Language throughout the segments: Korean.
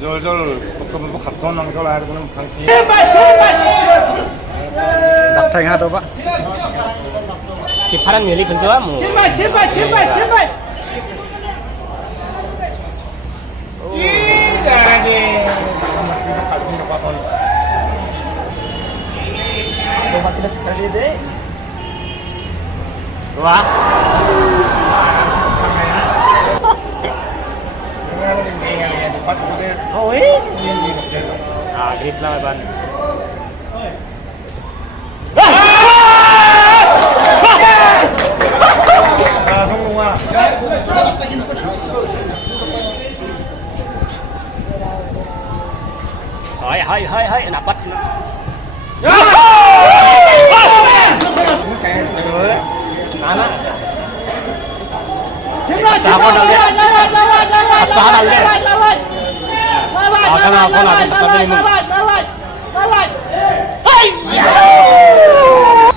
졸졸 볶음밥 갑톤 남겨 라 그러면 당신 Đặt thành ha đâu bạn. Thì 파란 열이 근처와 뭐. 제발 제발 제발 제발 이자니 가슴 봐 Đâu mà tidak sekali deh. Wah. Oh ini. Ah, grip lang ban. 성공아 Hai, dapat. Anak. 제발 잡아 달래. 잡아 달래.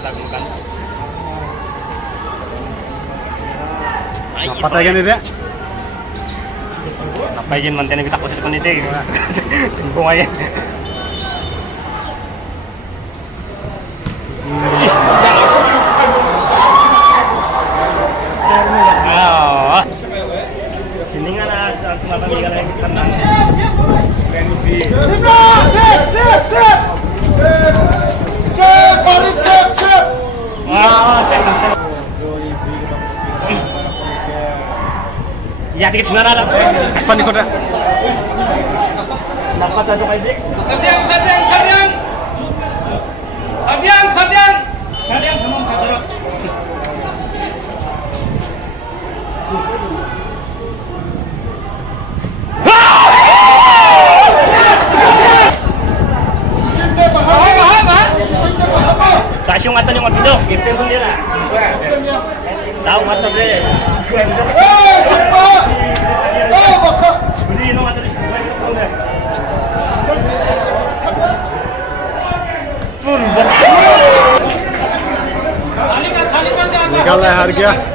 Lakukan. Patay ka nila. Napaikin man tayo kita posisi kuniti. Tunggu aja. Ini kan ada kenapa dia lagi tenang. Wah, saya. Ya, tiket sebenarnya ada. Pan ikut dah. Dapat cocok aja. 가디안 그만 가더라 Kasih macam yang waktu itu, gitu sendiri. Tahu macam dia. cepat bakal Beli no macam itu. Nical hai harga.